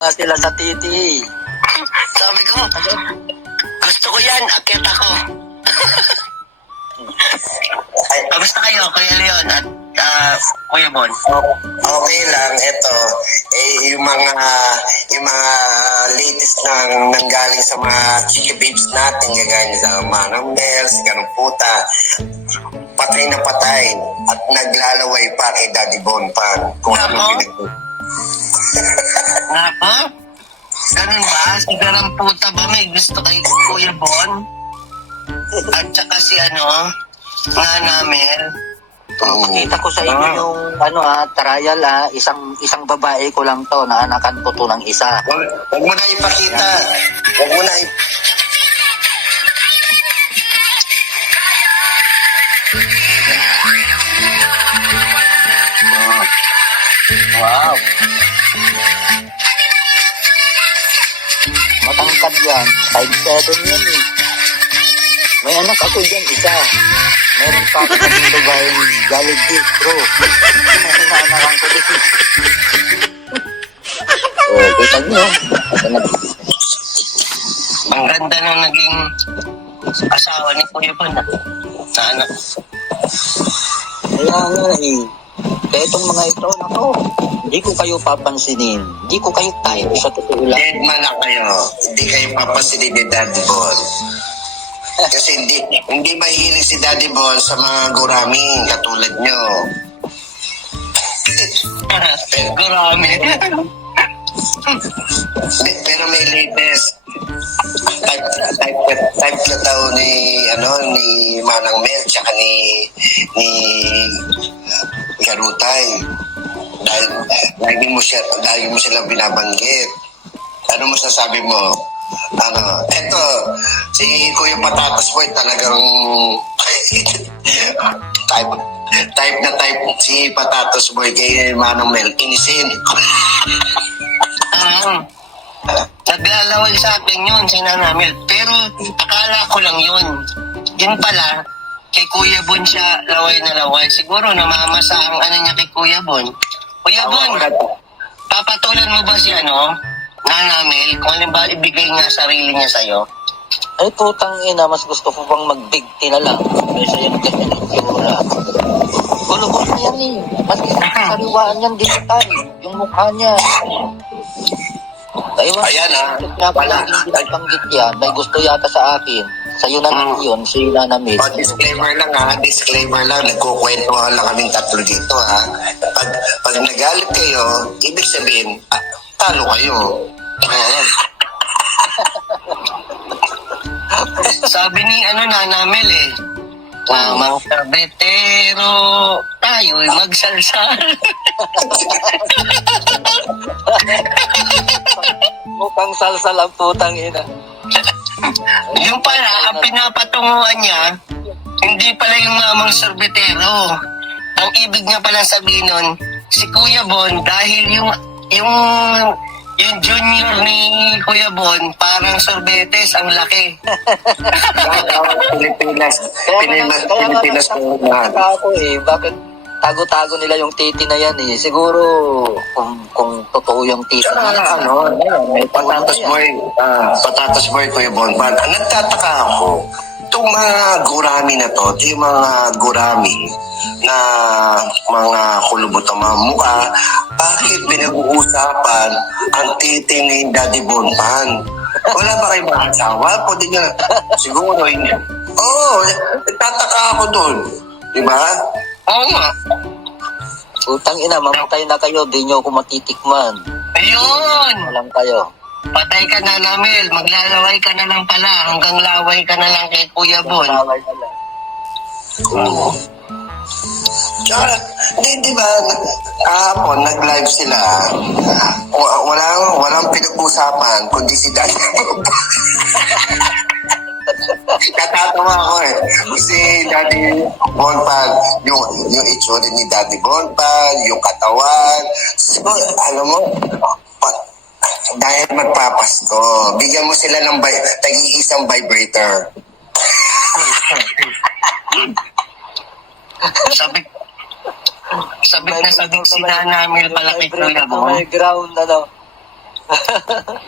Sila sa titi. Sabi ko, gusto ko yan, akit ako. Kamusta kayo, Kuya Leon at Kuya Bon? Okay lang, ito. Yung mga latest nanggaling sa mga chiki babes natin, gagaya sa Manang Mel, si Karuputa, patay na patay at naglalaway pa kay Daddy Bonpan. Kung ano Nako? Ganun ba? Si Karamputa ba may gusto kay Kuya Bon? At saka si Nana Mel? Pakita ko sa inyo yung trial isang babae ko lang to na anakan ko to ng isa. Huwag mo na ipakita. Huwag mo na Wow. Matangkad yan. 5'7" yan eh. May anak ako dyan, isa. Meron pa ako ng babaeng Jollibee, bro. Inaanakan ko din. Kita nyo. Ang ganda nung naging asawa ni Kuya Bon. Sa anak. Kaya nga eh. Kaya itong mga ito, hindi ko kayo papansinin. Hindi ko kayo type sa totoo lang. dead man na kayo. Hindi kayo papasili ni Daddy Bon. Kasi hindi mahilig si Daddy Bon sa mga guraming katulad nyo. Gurami. Pero may latest. Type na daw ni Manang Mel tsaka ni Garutay. Dahil lagi mo sila binabanggit. Ano masasabi mo? Eto, si Kuya Patatas Boy talagang type na type si Patatas Boy kay Manong Mel. Inisin. Naglalaway sa akin yun, si Nana Mel. Pero akala ko lang yun. Yun pala, kay Kuya Bon siya laway na laway. Siguro namamasa ang niya kay Kuya Bon. Kuya Bon, papatulan mo ba si Nana Mel? Kung halimbawa ibigay nga sarili niya sa'yo. Ay, putang ina, mas gusto ko bang mag-big na lang kaysa yung ganyan yung tsura. Gulo-gulo na yan eh. Mas sariwaan yan digital. Yung mukha niya. Ayan Wala banggit yan. May gusto yata sa akin. Sa'yo na lang yun. Sa'yo na namin. Disclaimer lang disclaimer lang. Nagkukwentuhan lang kaming tatlo dito Pag nagalit kayo, ibig sabihin, talo kayo. Sabi ni Nana Mel mga kabetero, tayo'y magsalsal. Mukhang salsal ang putang ina. Yung pala, ang pinapatunguhan niya, hindi pala yung mamang sorbetero. Ang ibig niya pala sabihin nun, si Kuya Bon, dahil yung junior ni Kuya Bon, parang sorbetes, ang laki. Pilipinas ko na. Ako bakit tago-tago nila yung titi na yan eh. Siguro, kung totoo yung titi na yan. Patatas boy, Kuya Bon. Nagtataka ako, itong mga gurami na to, yung mga gurami na mga kulubot ng mga mukha, bakit pinag-uusapan ang titi ni Daddy Bonpan? Wala ba kayong mga asawa? Pwede nyo, siguro hindi. Nagtataka ako dun. Diba? Oo nga. Utang ina, mamatay na kayo, di nyo ako matitikman. Ayun! Walang kayo. Patay ka na, Namel. Maglalaway ka na lang pala. Hanggang laway ka na lang kay Kuya Bon. Laway na lang. Oo. Tsaka, di ba, kahapon, nag-live sila. Walang pinag-usapan, kundi si Daddy Bonpan. Katatawa ako Si Daddy Bonpan, yung itsura ni Daddy Bonpan, yung katawan. So, alam mo, dahil magpapasko, bigyan mo sila ng tag-iisang vibrator. Sabik na sabik si Nana Mel pala kay Kuya Bon. May ground, Okay.